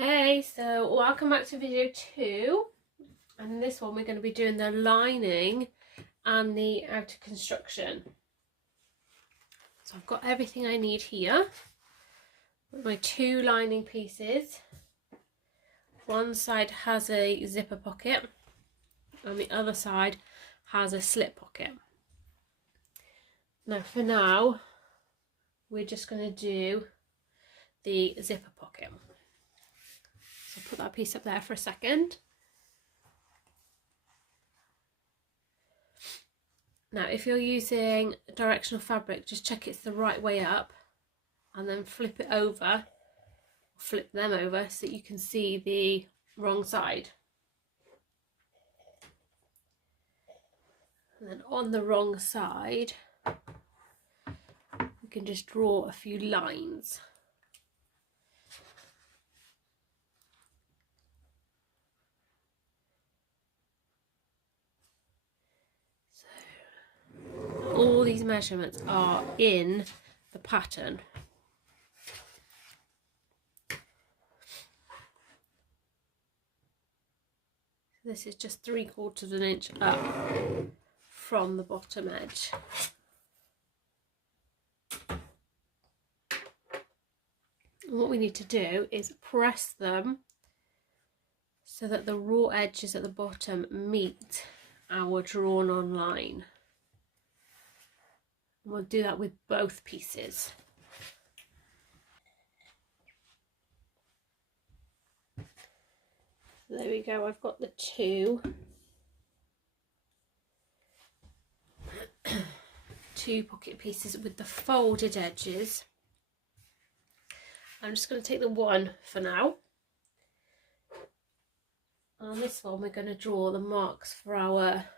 Hey, so welcome back to video 2, and in this one we're going to be doing the lining and the outer construction. So I've got everything I need here. My 2 lining pieces. One side has a zipper pocket and the other side has a slip pocket. Now for now we're just going to do the zipper pocket. So I'll put that piece up there for a second. Now if you're using directional fabric, just check it's the right way up and then flip it over, flip them over so that you can see the wrong side. And then on the wrong side you can just draw a few lines. So all these measurements are in the pattern. This is just 3/4 of an inch up from the bottom edge. And what we need to do is press them so that the raw edges at the bottom meet our drawn on line. And we'll do that with both pieces. So there we go, I've got the 2 pocket pieces with the folded edges. I'm just going to take the one for now. On this one we're going to draw the marks for our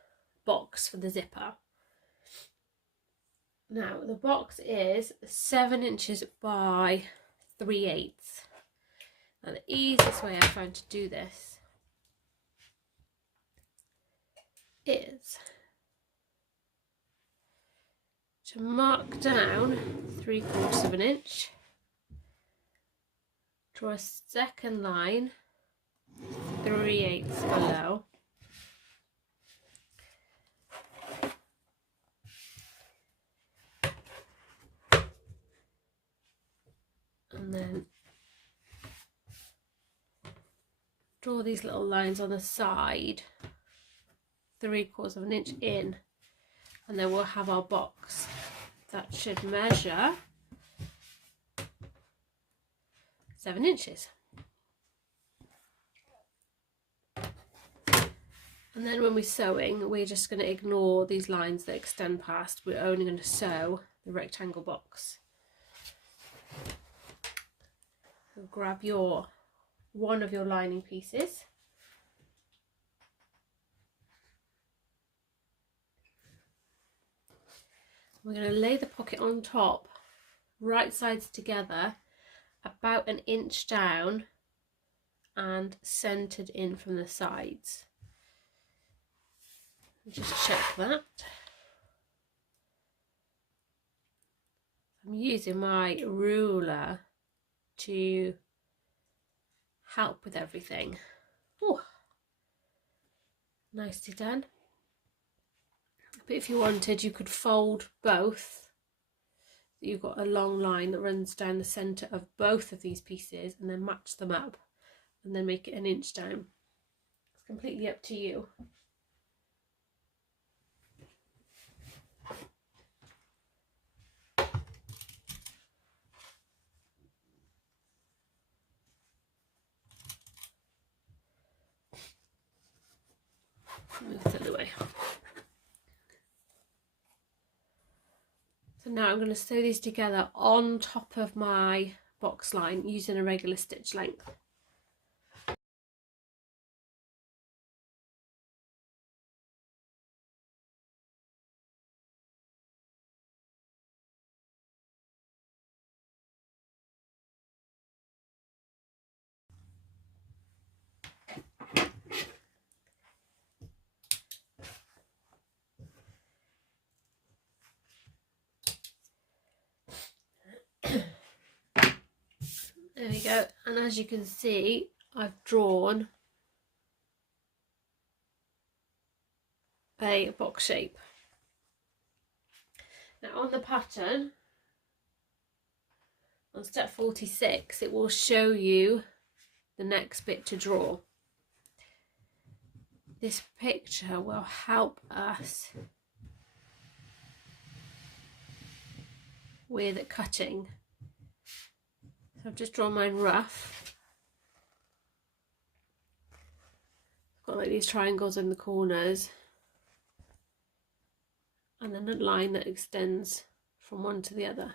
box for the zipper. Now the box is 7 inches by 3/8. Now the easiest way I found to do this is to mark down 3/4 of an inch, draw a second line 3/8 below, and then draw these little lines on the side 3/4 of an inch in, and then we'll have our box that should measure 7 inches. And then when we're sewing, we're just going to ignore these lines that extend past. We're only going to sew the rectangle box. So grab one of your lining pieces. We're going to lay the pocket on top, right sides together, about 1 inch down and centered in from the sides. Just check that. I'm using my ruler to help with everything. Oh, nicely done. But if you wanted, you could fold both. You've got a long line that runs down the centre of both of these pieces and then match them up and then make it 1 inch down. It's completely up to you. Move it the other way. So now I'm going to sew these together on top of my box line using a regular stitch length. There we you go, and as you can see, I've drawn a box shape. Now on the pattern, on step 46, it will show you the next bit to draw. This picture will help us with cutting. So I've just drawn mine rough. I've got like these triangles in the corners, and then a line that extends from one to the other.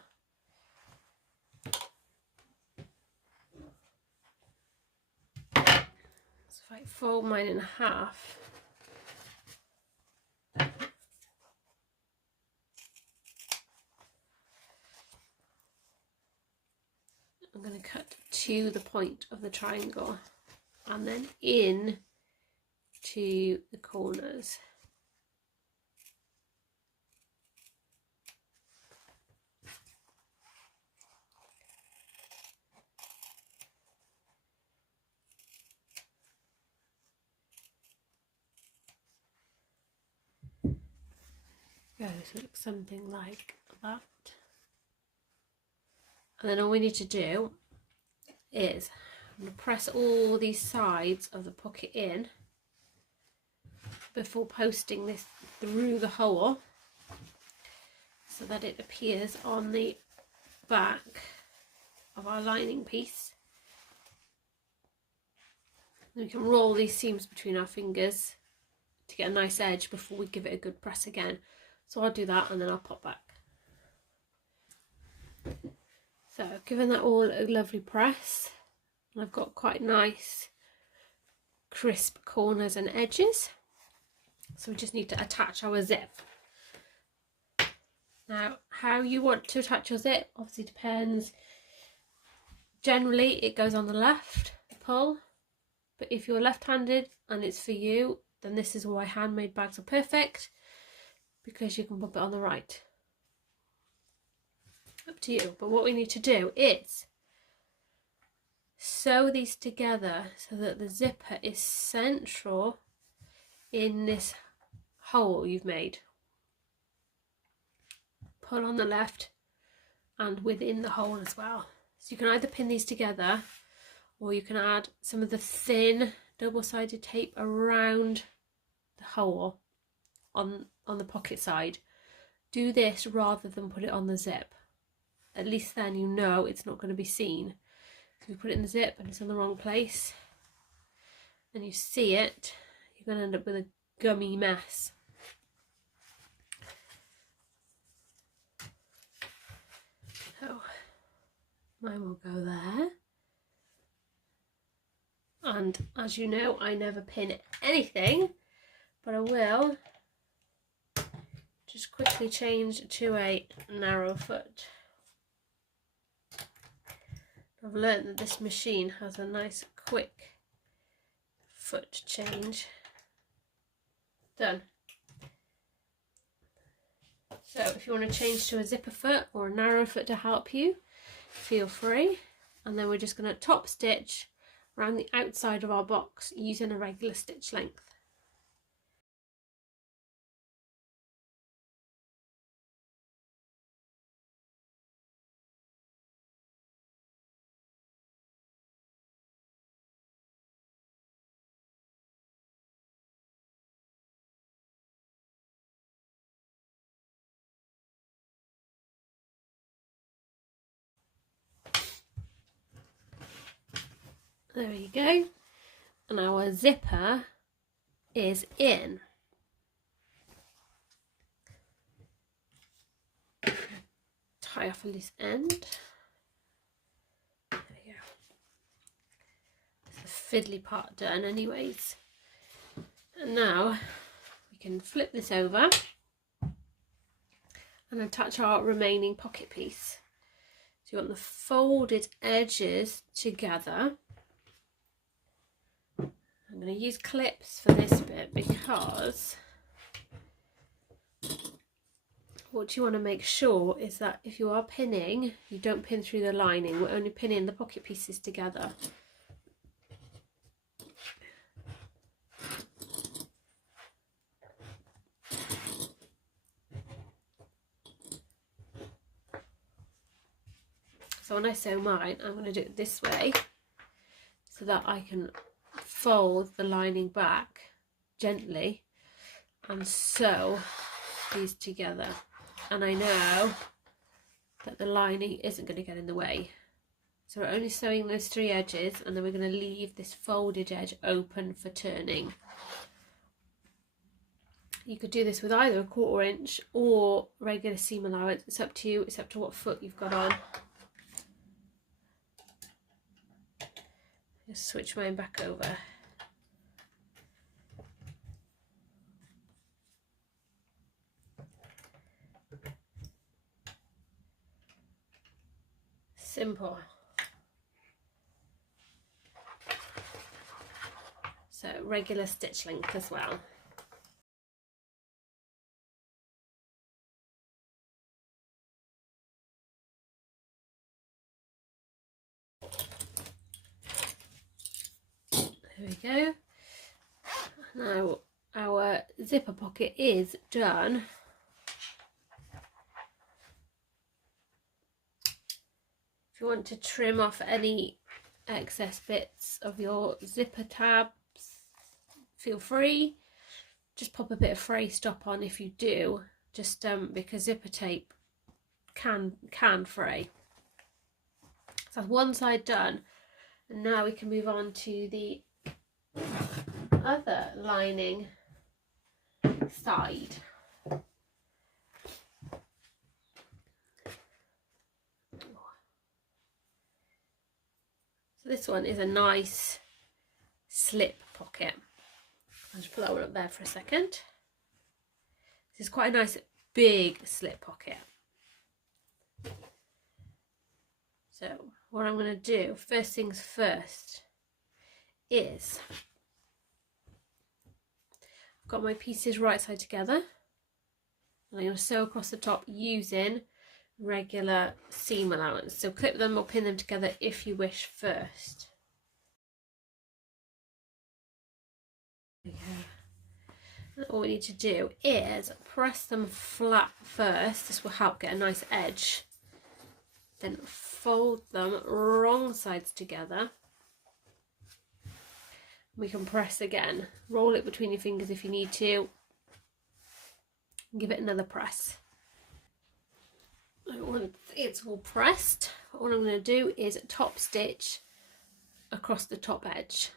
So if I fold mine in half, I'm going to cut to the point of the triangle and then in to the corners. Goes like something like that. And then all we need to do is I'm going to press all these sides of the pocket in before posting this through the hole so that it appears on the back of our lining piece. And we can roll these seams between our fingers to get a nice edge before we give it a good press again. So I'll do that and then I'll pop back. So I've given that all a lovely press, and I've got quite nice crisp corners and edges. So we just need to attach our zip. Now how you want to attach your zip obviously depends. Generally it goes on the left, the pull, but if you're left-handed and it's for you, then this is why handmade bags are perfect, because you can pop it on the right. Up to you. But what we need to do is sew these together so that the zipper is central in this hole you've made. Pull on the left and within the hole as well. So you can either pin these together or you can add some of the thin double-sided tape around the hole on the pocket side. Do this rather than put it on the zip. At least then you know it's not going to be seen. If you put it in the zip and it's in the wrong place and you see it, you're going to end up with a gummy mess. So mine will go there. And as you know, I never pin anything, but I will just quickly change to a narrow foot. I've learned that this machine has a nice quick foot change. Done. So if you want to change to a zipper foot or a narrow foot to help you, feel free. And then we're just going to top stitch around the outside of our box using a regular stitch length. There you go, and our zipper is in. Tie off a loose end. There we go. It's the fiddly part done anyways. And now we can flip this over and attach our remaining pocket piece. So you want the folded edges together. I'm going to use clips for this bit because what you want to make sure is that if you are pinning, you don't pin through the lining. We're only pinning the pocket pieces together. So when I sew mine, I'm going to do it this way so that I can fold the lining back gently and sew these together. And I know that the lining isn't going to get in the way. So we're only sewing those 3 edges, and then we're going to leave this folded edge open for turning. You could do this with either a 1/4 inch or regular seam allowance. It's up to you, it's up to what foot you've got on. Just switch mine back over. Simple. So regular stitch length as well. There we go. Now our zipper pocket is done. If you want to trim off any excess bits of your zipper tabs, feel free. Just pop a bit of fray stop on if you do, just because zipper tape can fray. So that's one side done, and now we can move on to the other lining side. So this one is a nice slip pocket. I'll just put that one up there for a second. This is quite a nice big slip pocket. So what I'm going to do, first things first, is I've got my pieces right side together, and I'm going to sew across the top using regular seam allowance. So clip them or pin them together if you wish first. And all we need to do is press them flat first. This will help get a nice edge. Then fold them wrong sides together. We can press again. Roll it between your fingers if you need to. Give it another press. Once it's all pressed, all I'm going to do is top stitch across the top edge.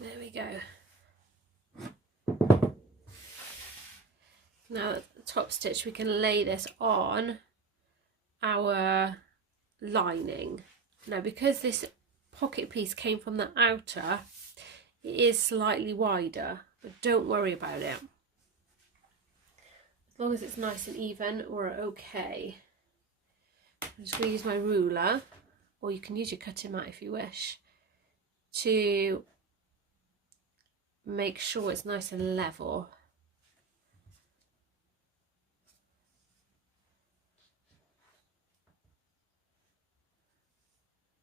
There we go. Now at the top stitch, we can lay this on our lining. Now because this pocket piece came from the outer, it is slightly wider, but don't worry about it. As long as it's nice and even, we're okay. I'm just going to use my ruler, or you can use your cutting mat if you wish, to make sure it's nice and level.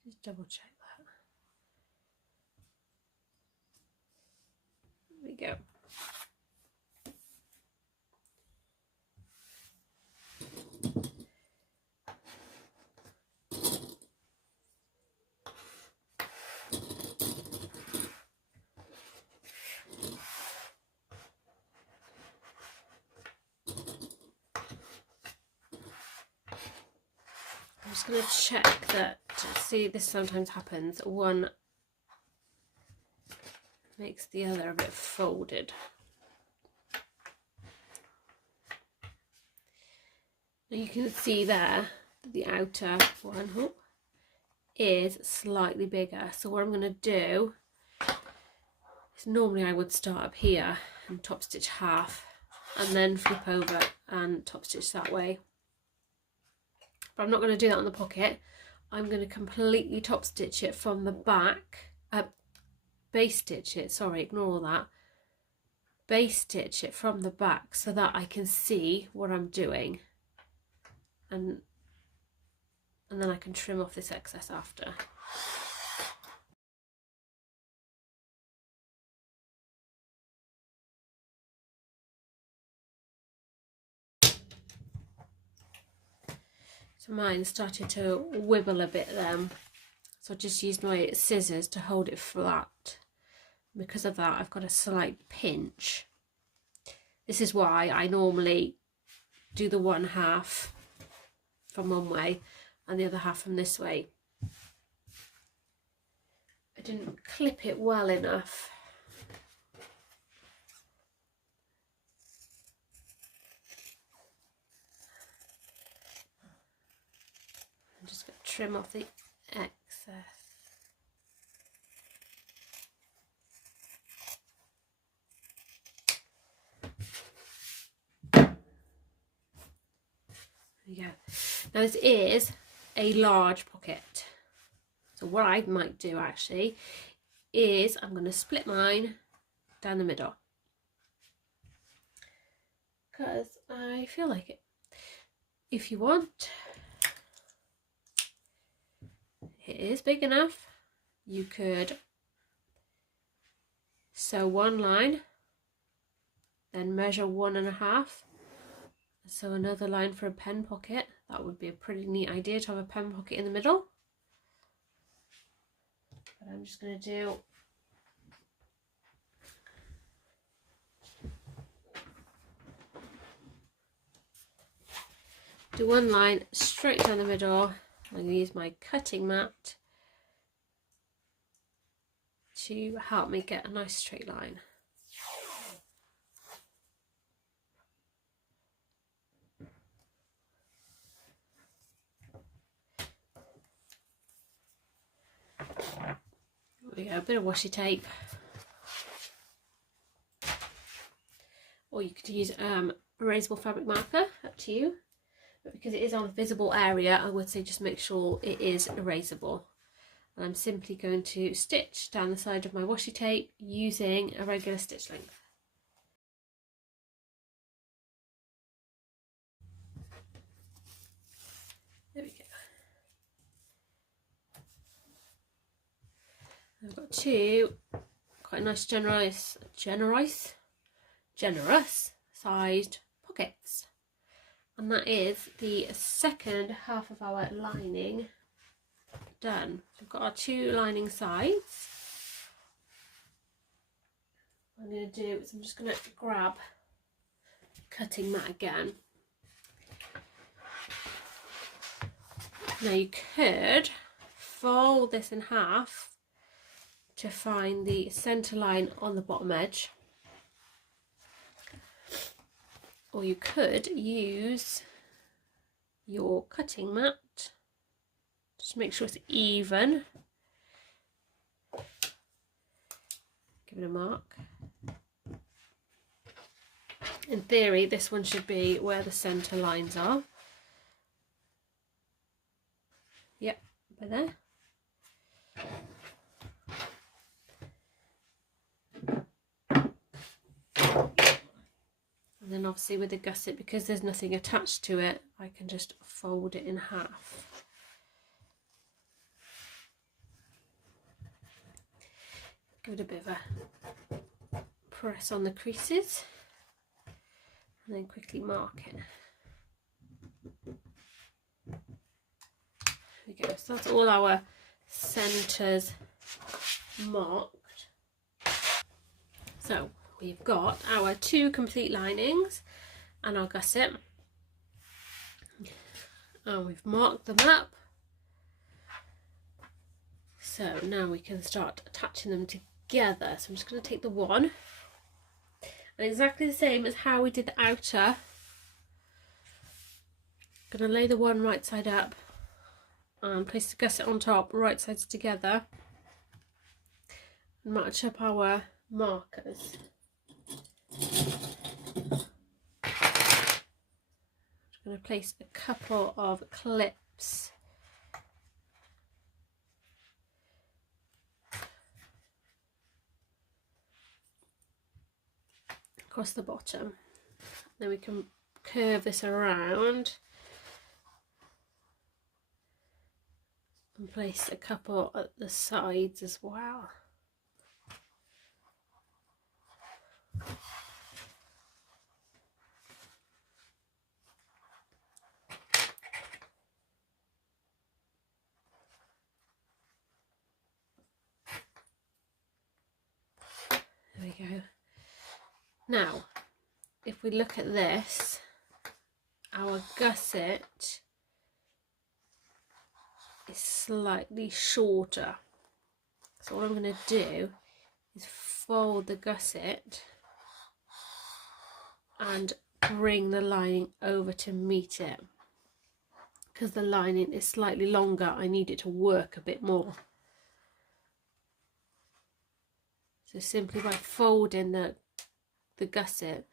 Just double check that. There we go. I'm just going to check that, see, this sometimes happens, one makes the other a bit folded. Now you can see there that the outer one is slightly bigger. So what I'm going to do is, normally I would start up here and top stitch half and then flip over and top stitch that way. But I'm not going to do that on the pocket. I'm going to completely top stitch it from the back, base stitch it, sorry, ignore all that, base stitch it from the back so that I can see what I'm doing, and then I can trim off this excess after. So mine started to wibble a bit then, so I just used my scissors to hold it flat. Because of that, I've got a slight pinch. This is why I normally do the one half from one way and the other half from this way. I didn't clip it well enough. I'm just going to trim off the excess. There you go. Now this is a large pocket. So what I might do actually is I'm going to split mine down the middle, because I feel like it. If you want, it is big enough, you could sew one line, then measure 1.5, sew another line for a pen pocket. That would be a pretty neat idea, to have a pen pocket in the middle. But I'm just going to do one line straight down the middle. I'm going to use my cutting mat to help me get a nice straight line. There we go, a bit of washi tape, or you could use erasable fabric marker, up to you. But because it is on a visible area, I would say just make sure it is erasable. And I'm simply going to stitch down the side of my washi tape using a regular stitch length. There we go. I've got two quite nice generous sized pockets, and that is the second half of our lining done. So we've got our two lining sides. What I'm going to do is I'm just going to grab cutting mat again. Now you could fold this in half to find the centre line on the bottom edge, or you could use your cutting mat, just make sure it's even, give it a mark. In theory this one should be where the centre lines are. Yep, by there. And then obviously with the gusset, because there's nothing attached to it, I can just fold it in half. Give it a bit of a press on the creases and then quickly mark it. There we go, so that's all our centres marked. So we've got our two complete linings and our gusset, and we've marked them up. So now we can start attaching them together. So I'm just going to take the one, and exactly the same as how we did the outer, I'm going to lay the one right side up and place the gusset on top, right sides together, and match up our markers. I'm going to place a couple of clips across the bottom. Then we can curve this around and place a couple at the sides as well. There we go. Now, if we look at this, our gusset is slightly shorter. So what I'm going to do is fold the gusset and bring the lining over to meet it. Because the lining is slightly longer, I need it to work a bit more. So simply by folding the gusset,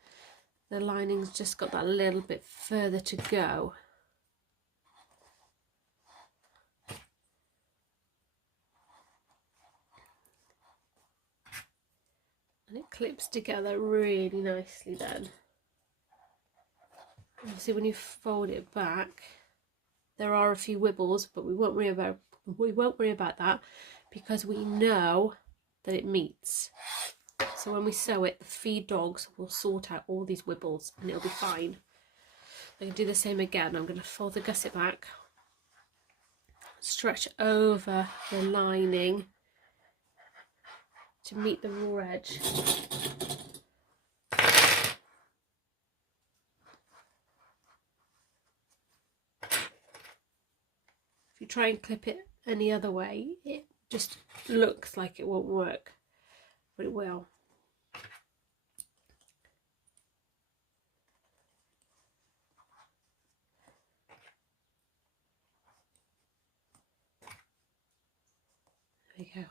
the lining's just got that little bit further to go. And it clips together really nicely then. Obviously when you fold it back, there are a few wibbles, but we won't worry about that because we know that it meets. So when we sew it, the feed dogs will sort out all these wibbles and it'll be fine. I can do the same again. I'm going to fold the gusset back, stretch over the lining to meet the raw edge. If you try and clip it any other way, it just looks like it won't work, but it will. There we go.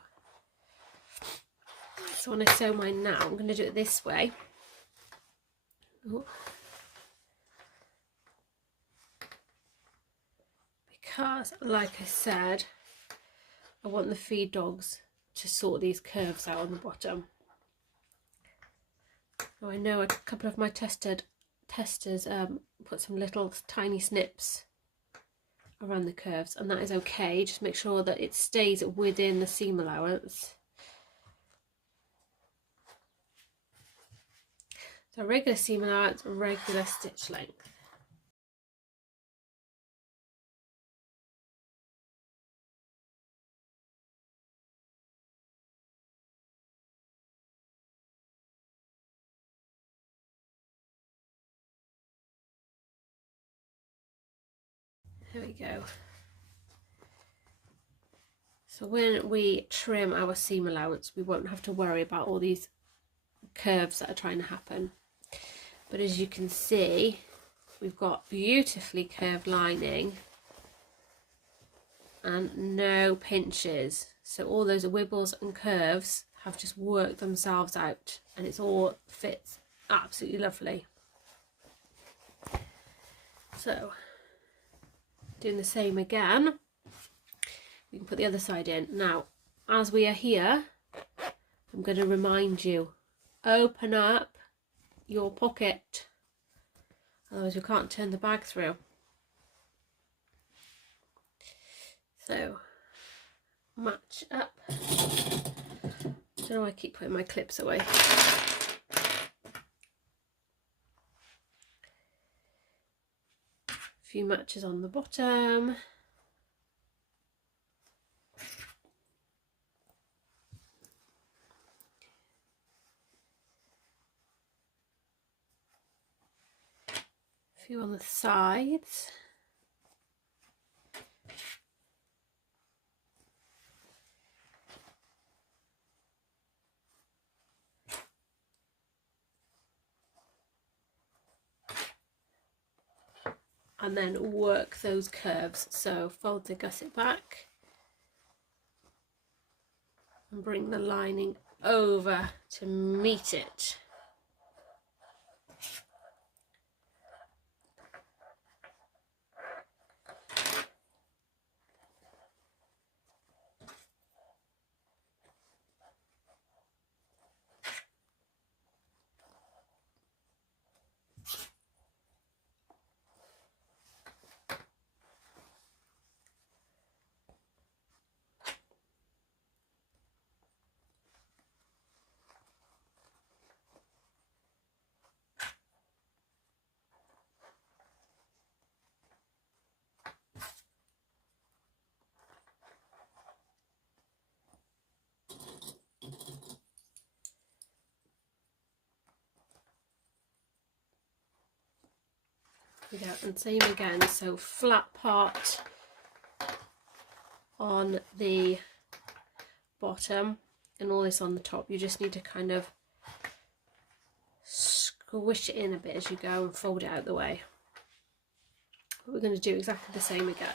So when I sew mine now, I'm going to do it this way. Ooh. Because, like I said, I want the feed dogs to sort these curves out on the bottom. Now I know a couple of my testers put some little tiny snips around the curves, and that is okay. Just make sure that it stays within the seam allowance. So regular seam allowance, regular stitch length. There we go. So when we trim our seam allowance, we won't have to worry about all these curves that are trying to happen. But as you can see, we've got beautifully curved lining and no pinches. So all those wibbles and curves have just worked themselves out and it's all fits absolutely lovely. So doing the same again, we can put the other side in. Now, as we are here, I'm going to remind you, open up your pocket, otherwise you can't turn the bag through. So, match up. Don't know why I keep putting my clips away. A few matches on the bottom. A few on the sides. And then work those curves. So fold the gusset back and bring the lining over to meet it. There we go, and same again, so flat part on the bottom and all this on the top. You just need to kind of squish it in a bit as you go and fold it out the way. But we're going to do exactly the same again.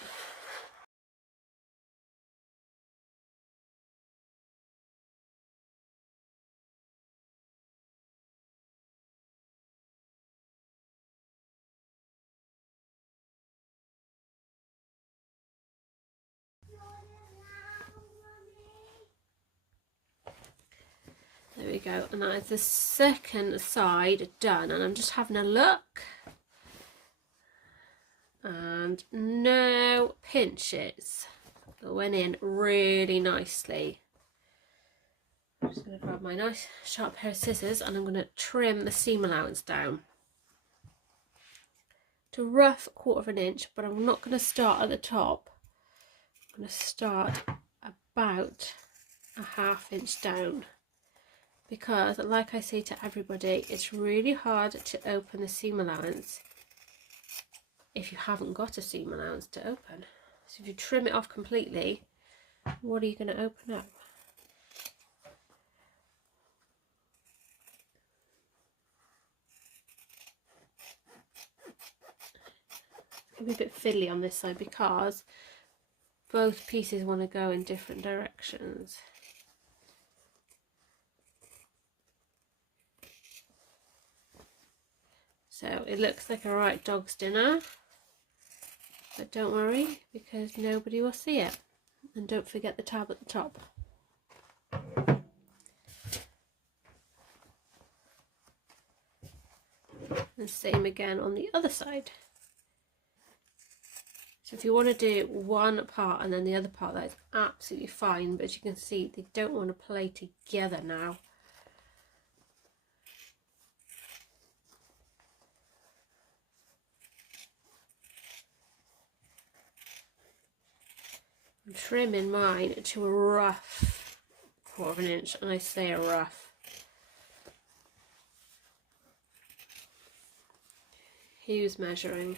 There we go, and that is the second side done, and I'm just having a look, and no pinches. It went in really nicely. I'm just going to grab my nice sharp pair of scissors and I'm going to trim the seam allowance down to a rough 1/4 inch, but I'm not going to start at the top. I'm going to start about a 1/2 inch down, because like I say to everybody, it's really hard to open the seam allowance if you haven't got a seam allowance to open. So if you trim it off completely, what are you going to open up? It's going to be a bit fiddly on this side because both pieces want to go in different directions. So it looks like a right dog's dinner, but don't worry, because nobody will see it. And don't forget the tab at the top. And same again on the other side. So if you want to do one part and then the other part, that's absolutely fine, but as you can see, they don't want to play together now. I'm trimming mine to a rough 1/4 inch, and I say a rough. Who's measuring?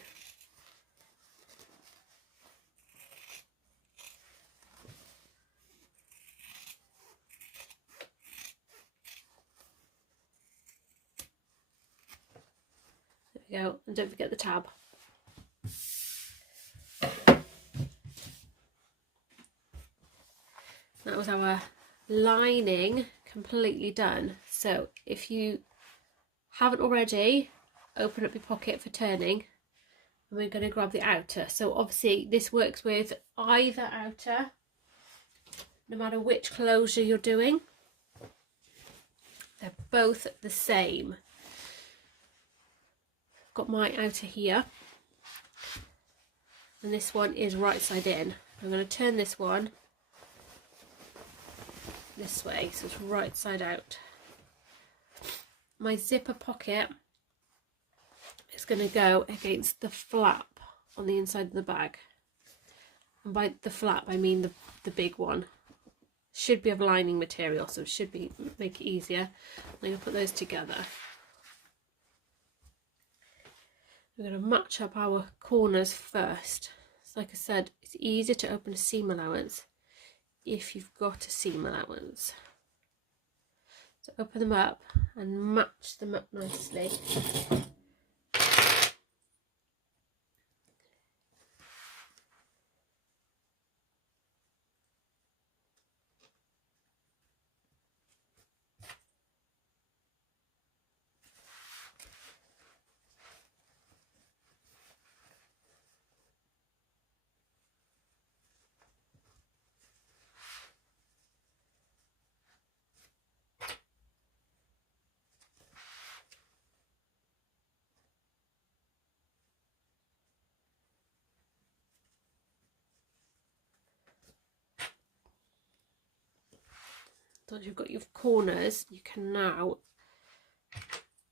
There we go, and don't forget the tab. That was our lining completely done. So if you haven't already, open up your pocket for turning, and we're going to grab the outer. So obviously this works with either outer, no matter which closure you're doing. They're both the same. I've got my outer here, and this one is right side in. I'm going to turn this one this way, so it's right side out. My zipper pocket is going to go against the flap on the inside of the bag, and by the flap I mean the big one. Should be of lining material, so it should be make it easier. I'm going to put those together. We're going to match up our corners first. So like I said, it's easier to open a seam allowance if you've got a seam allowance. So open them up and match them up nicely. Once you've got your corners, you can now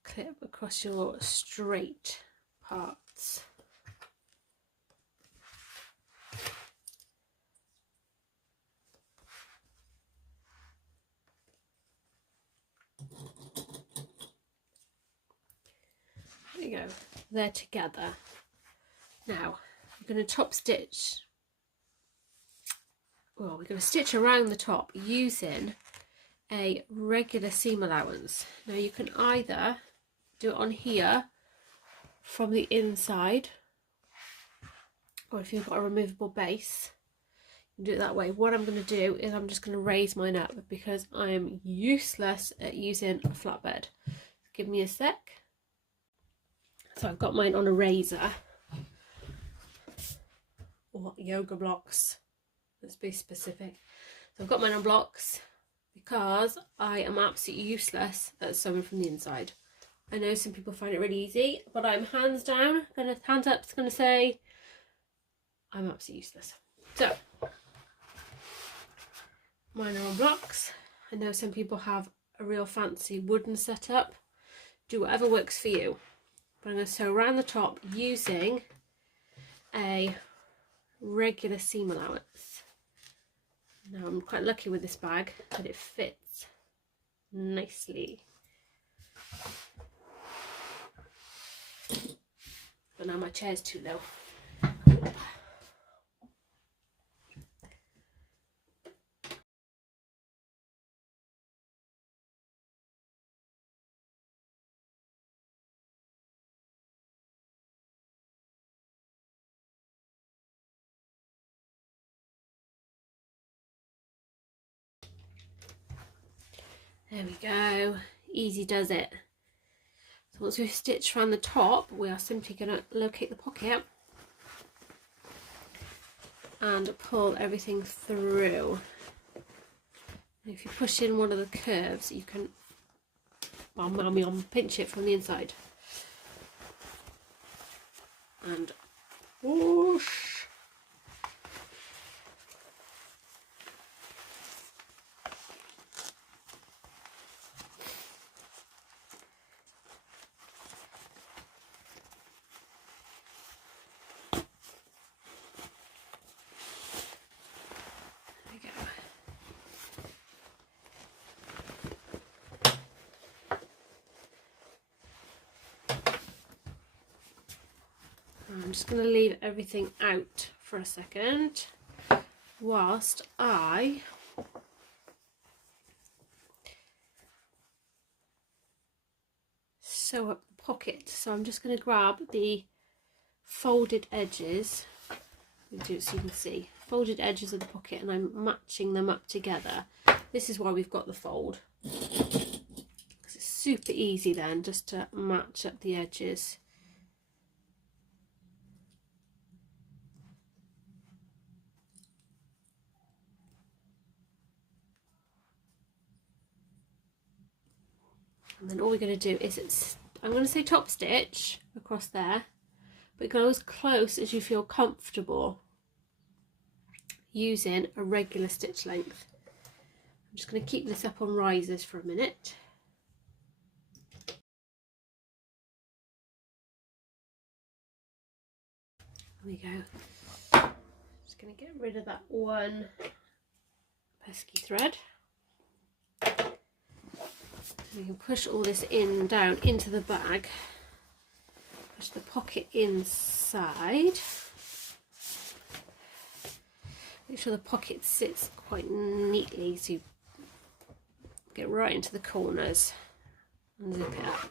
clip across your straight parts. There you go, they're together. Now we're going to top stitch, well, we're going to stitch around the top using a regular seam allowance. Now you can either do it on here from the inside, or if you've got a removable base, you can do it that way. What I'm going to do is I'm just going to raise mine up because I am useless at using a flatbed. Give me a sec. So I've got mine on a razor, or yoga blocks, let's be specific. So I've got mine on blocks because I am absolutely useless at sewing from the inside. I know some people find it really easy, but I'm hands down, hands up, going to say I'm absolutely useless. So mine are on blocks. I know some people have a real fancy wooden setup. Do whatever works for you. But I'm going to sew around the top using a regular seam allowance. Now I'm quite lucky with this bag that it fits nicely. But now my chair's too low. There we go, easy does it. So once we've stitched around the top, we are simply going to locate the pocket and pull everything through. And if you push in one of the curves, you can pinch it from the inside. And whoosh. I'm just going to leave everything out for a second whilst I sew up the pocket. So I'm just going to grab the folded edges, do it so you can see, folded edges of the pocket, and I'm matching them up together. This is why we've got the fold. It's super easy then just to match up the edges. And then all we're going to do is, I'm going to say top stitch across there, but go as close as you feel comfortable using a regular stitch length. I'm just going to keep this up on risers for a minute. There we go. Just going to get rid of that one pesky thread. We can push all this in down into the bag, push the pocket inside, make sure the pocket sits quite neatly so you get right into the corners and zip it up.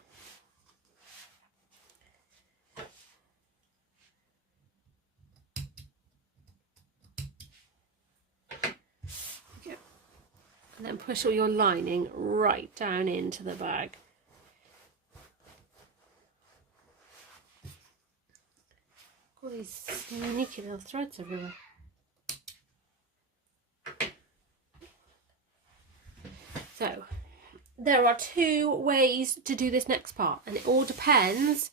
Okay. And then push all your lining right down into the bag. All these sneaky little threads everywhere. So there are two ways to do this next part, and it all depends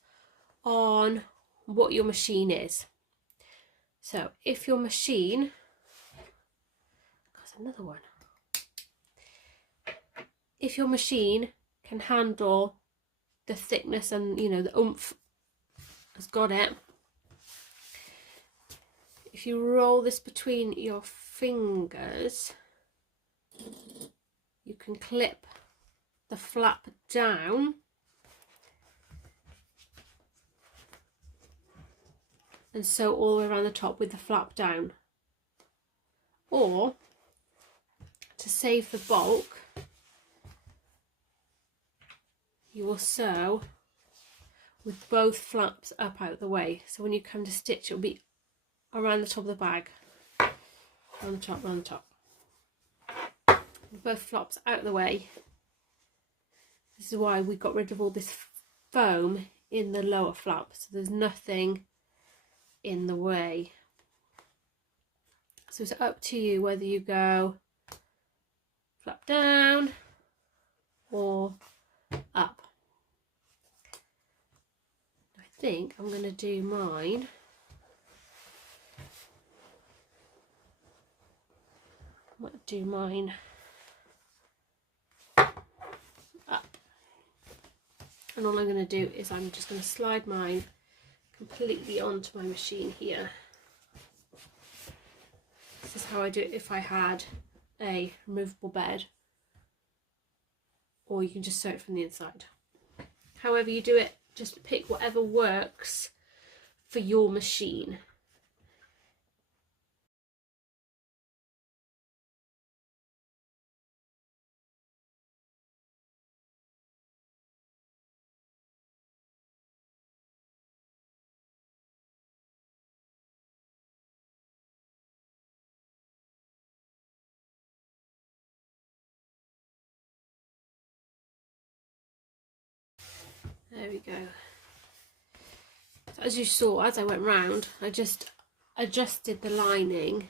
on what your machine is. So if your machine, there's another one. If your machine can handle the thickness and, you know, the oomph has got it, if you roll this between your fingers, you can clip the flap down and sew all the way around the top with the flap down. Or, to save the bulk, you will sew with both flaps up out the way. So when you come to stitch, it'll be around the top of the bag. Around the top, around the top. With both flaps out of the way. This is why we got rid of all this foam in the lower flap, so there's nothing in the way. So it's up to you whether you go flap down or up. I think I'm going to do mine up. And all I'm going to do is I'm just going to slide mine completely onto my machine here. This is how I do it if I had a removable bed, or you can just sew it from the inside. However you do it, just pick whatever works for your machine. There we go. So as you saw, as I went round, I just adjusted the lining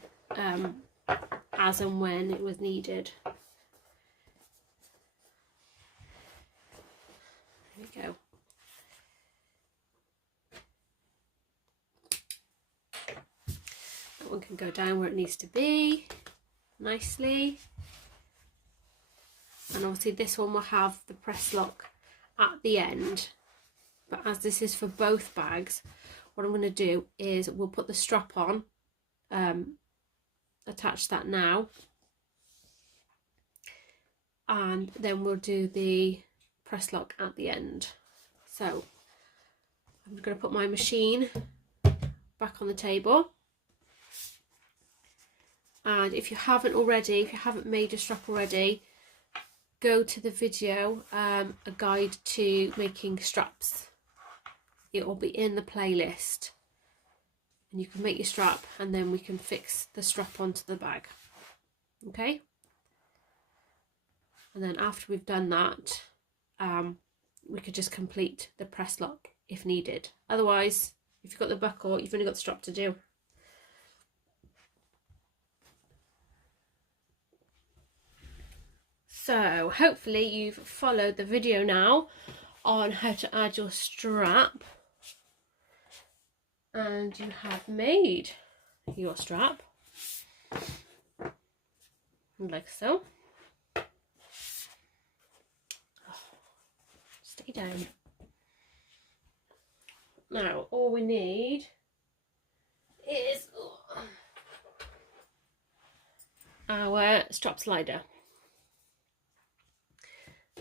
as and when it was needed. There we go. That one can go down where it needs to be nicely. And obviously this one will have the press lock at the end, but as this is for both bags, what I'm going to do is we'll put the strap on, attach that now, and then we'll do the press lock at the end. So I'm going to put my machine back on the table, and if you haven't made a strap already, go to the video, a guide to making straps. It will be in the playlist, and you can make your strap, and then we can fix the strap onto the bag. Okay, and then after we've done that, we could just complete the press lock if needed. Otherwise, if you've got the buckle, you've only got the strap to do. So hopefully you've followed the video now on how to add your strap, and you have made your strap like so. Stay down. Now all we need is our strap slider.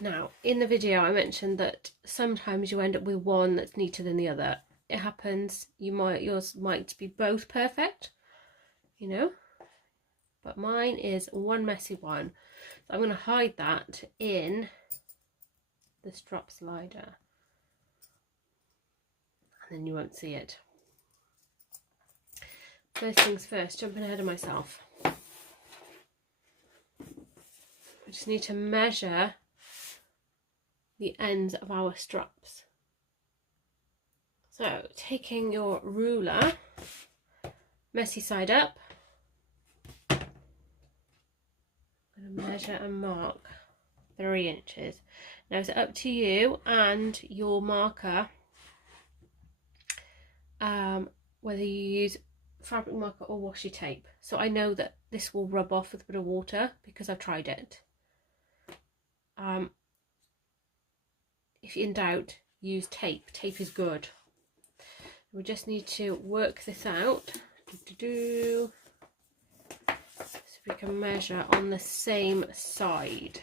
Now, in the video I mentioned that sometimes you end up with one that's neater than the other. It happens. Yours might be both perfect, you know, but mine is one messy one. So I'm going to hide that in the strap slider, and then you won't see it. First things first, jumping ahead of myself, I just need to measure the ends of our straps. So taking your ruler, messy side up, I'm going to measure and mark 3 inches. Now it's up to you and your marker, whether you use fabric marker or washi tape. So I know that this will rub off with a bit of water because I've tried it. If you're in doubt, use tape. Tape is good. We just need to work this out. So we can measure on the same side.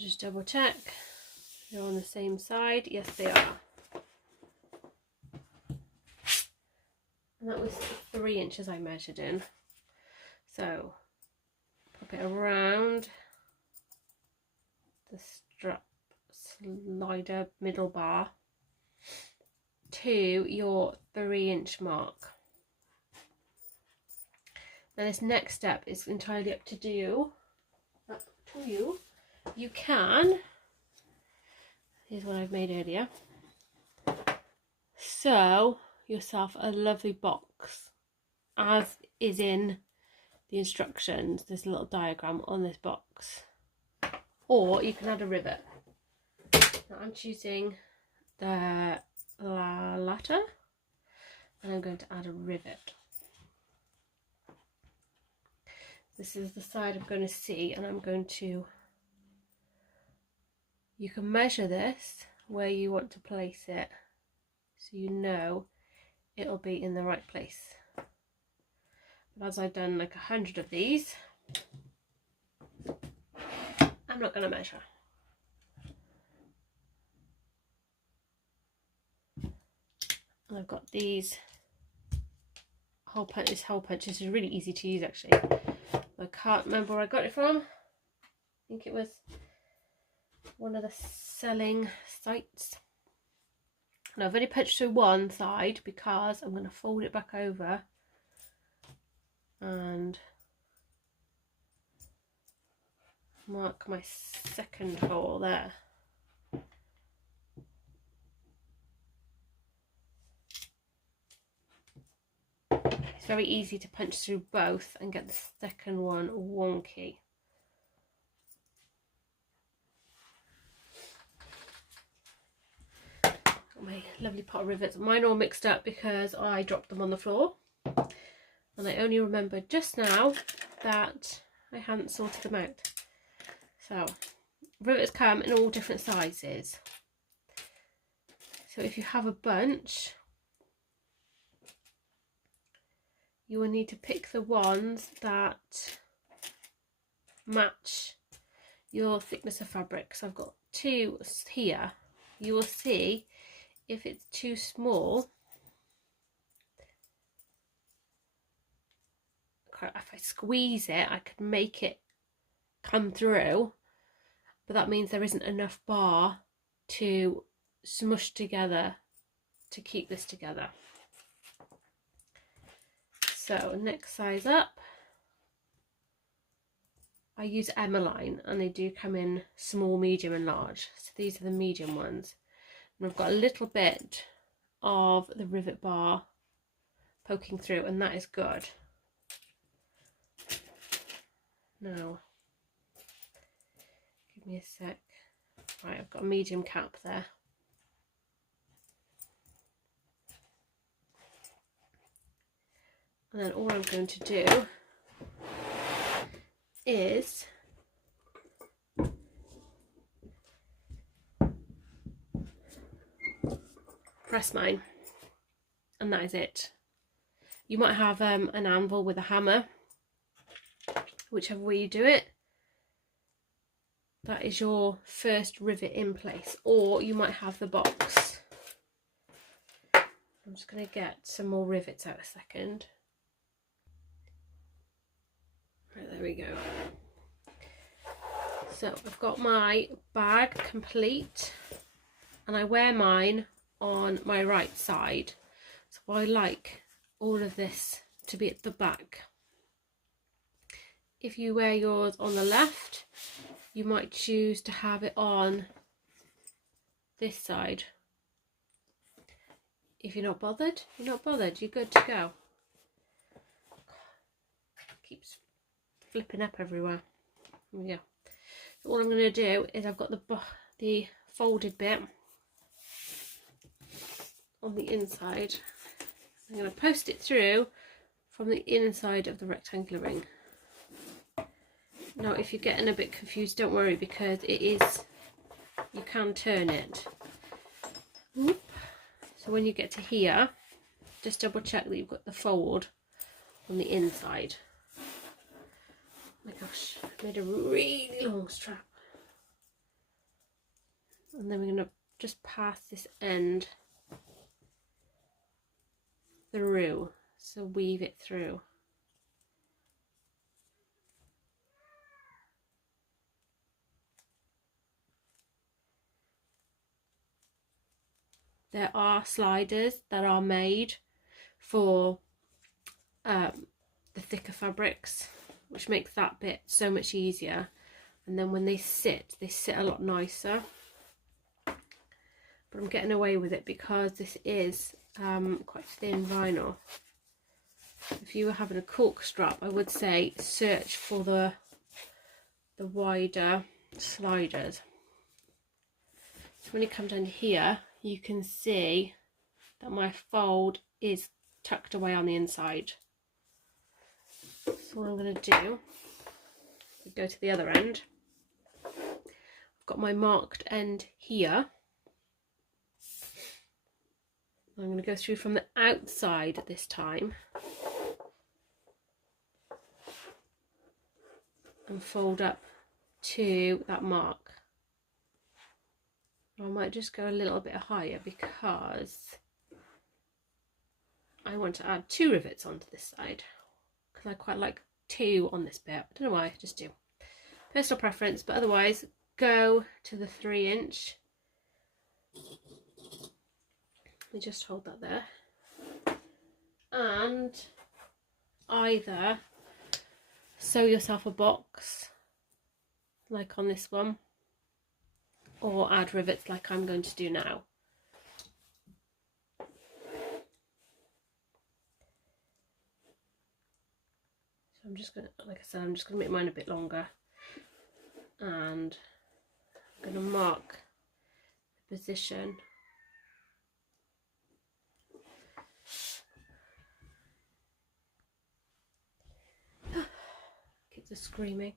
just double check they're on the same side. Yes, they are. And that was 3 inches I measured in. So pop it around the strap slider middle bar to your 3-inch mark. Now this next step is entirely up to you. You can, here's what I've made earlier, sew yourself a lovely box as is in the instructions. There's a little diagram on this box, or you can add a rivet. Now I'm choosing the latter, and I'm going to add a rivet. This is the side I'm going to see, and I'm going to, you can measure this where you want to place it so you know it'll be in the right place. But as I've done like 100 of these, I'm not going to measure. And I've got these hole punch. This hole punch is really easy to use actually. I can't remember where I got it from. I think it was one of the selling sites. And I've only punched through one side because I'm going to fold it back over and mark my second hole there. It's very easy to punch through both and get the second one wonky. Got my lovely pot of rivets. Mine all mixed up because I dropped them on the floor, and I only remembered just now that I hadn't sorted them out. So rivets come in all different sizes. So if you have a bunch, you will need to pick the ones that match your thickness of fabric. So I've got 2 here. You will see if it's too small, if I squeeze it, I could make it come through, but that means there isn't enough bar to smush together to keep this together. So next size up, I use Emmeline, and they do come in small, medium and large. So these are the medium ones. And I've got a little bit of the rivet bar poking through, and that is good. Now, give me a sec. Right, I've got a medium cap there. And then all I'm going to do is press mine, and that is it. You might have an anvil with a hammer, whichever way you do it. That is your first rivet in place, or you might have the box. I'm just going to get some more rivets out a second. Right, there we go. So I've got my bag complete, and I wear mine on my right side. So I like all of this to be at the back. If you wear yours on the left, you might choose to have it on this side. If you're not bothered, you're not bothered. You're good to go. Keeps flipping up everywhere. There we go. So all I'm going to do is, I've got the folded bit on the inside. I'm going to post it through from the inside of the rectangular ring. Now if you're getting a bit confused, don't worry, because it is, you can turn it. Whoop. So when you get to here, just double check that you've got the fold on the inside. Oh my gosh, I made a really long strap. And then we're going to just pass this end through, so weave it through. There are sliders that are made for the thicker fabrics, which makes that bit so much easier, and then when they sit a lot nicer. But I'm getting away with it because this is quite thin vinyl. If you were having a cork strap, I would say search for the wider sliders. So when you come down here, you can see that my fold is tucked away on the inside. So what I'm going to do is go to the other end. I've got my marked end here. I'm going to go through from the outside this time and fold up to that mark. I might just go a little bit higher because I want to add 2 rivets onto this side, because I quite like 2 on this bit. I don't know why, I just do. Personal preference, but otherwise go to the 3-inch. Let me just hold that there. And either sew yourself a box like on this one, or add rivets like I'm going to do now. So I'm just going to, like I said, I'm just going to make mine a bit longer, and I'm going to mark the position. Kids are screaming.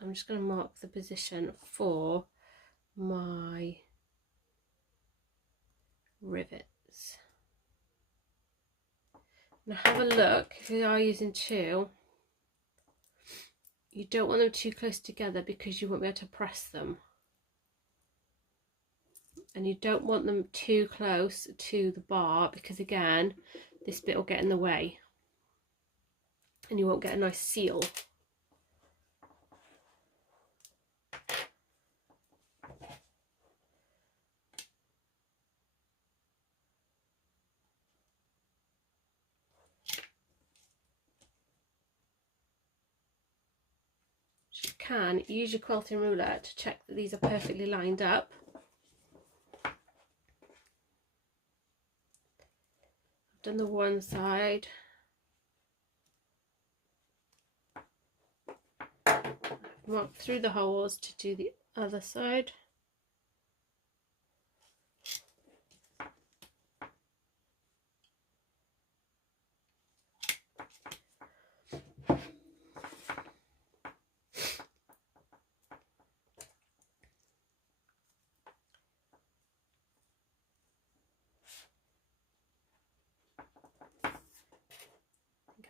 I'm just going to mark the position for my rivets. Now have a look, if you are using 2, you don't want them too close together because you won't be able to press them. And you don't want them too close to the bar because again, this bit will get in the way and you won't get a nice seal. You can use your quilting ruler to check that these are perfectly lined up. I've done the one side. I've marked through the holes to do the other side.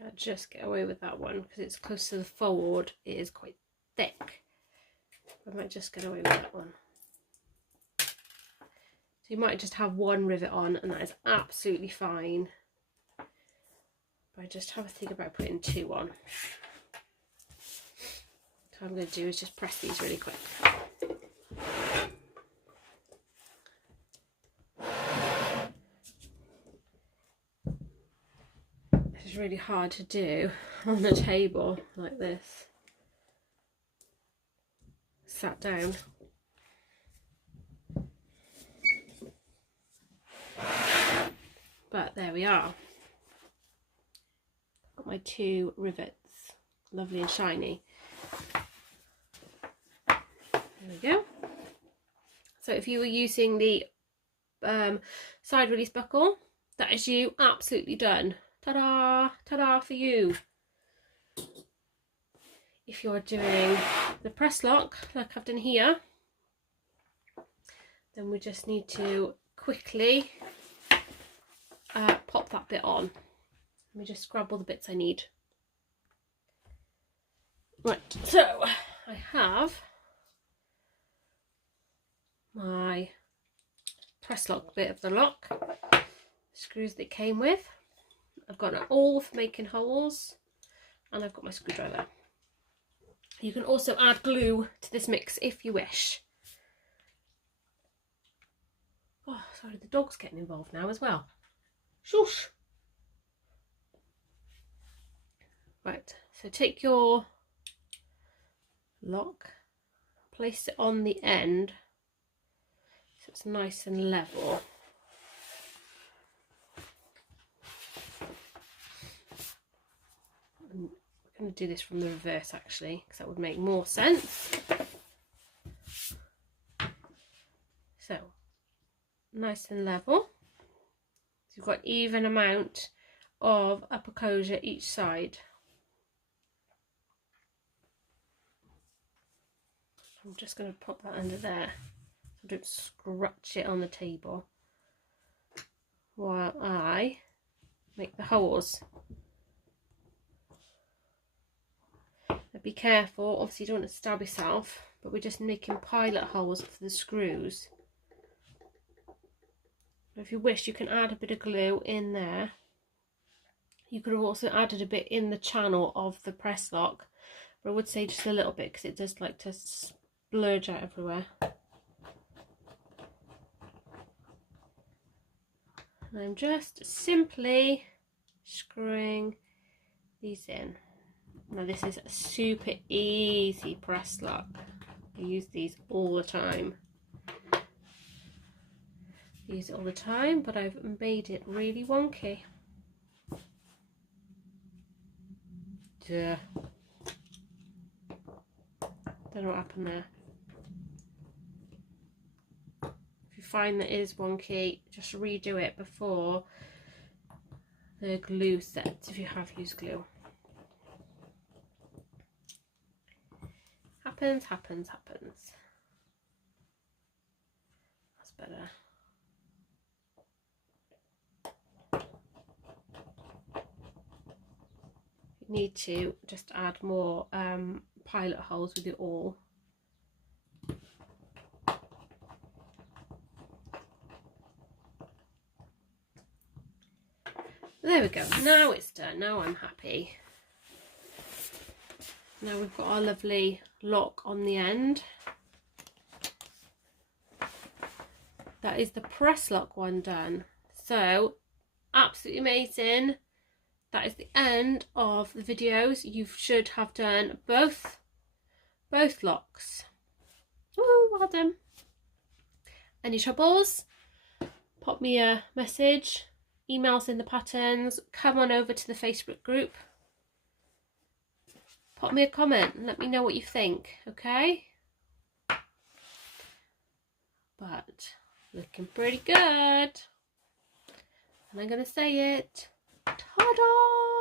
I'll just get away with that one because it's close to the fold. It is quite thick. I might just get away with that one. So you might just have 1 rivet on and that is absolutely fine. But I just have a think about putting 2 on. So what I'm going to do is just press these really quick. It's really hard to do on the table like this, sat down. But there we are. Got my 2 rivets, lovely and shiny. There we go. So if you were using the side release buckle, that is you absolutely done. Ta-da! Ta-da for you! If you're doing the press lock like I've done here, then we just need to quickly pop that bit on. Let me just grab all the bits I need. Right, so I have my press lock bit of the lock, screws that it came with. I've got an awl for making holes, and I've got my screwdriver. You can also add glue to this mix if you wish. Oh, sorry, the dog's getting involved now as well. Shush! Right, so take your lock, place it on the end so it's nice and level. And we're going to do this from the reverse actually, because that would make more sense. So, nice and level. So you've got even amount of upper closure each side. I'm just going to pop that under there so don't scratch it on the table while I make the holes. Now be careful, obviously you don't want to stab yourself, but we're just making pilot holes for the screws. If you wish, you can add a bit of glue in there. You could have also added a bit in the channel of the press lock, but I would say just a little bit because it does like to splurge out everywhere. And I'm just simply screwing these in. Now this is a super easy press lock. I use these all the time. Use it all the time, but I've made it really wonky. Duh. Don't know what happened there. If you find that it is wonky, just redo it before the glue sets, if you have used glue. Happens, happens, happens. That's better. You need to just add more pilot holes with your awl. There we go. Now it's done. Now I'm happy. Now we've got our lovely lock on the end. That is the press lock one done. So absolutely amazing. That is the end of the videos. You should have done both locks. Woo, well done. Any troubles? Pop me a message. Emails in the patterns. Come on over to the Facebook group. Pop me a comment and let me know what you think, okay? But looking pretty good. And I'm going to say it. Ta-da!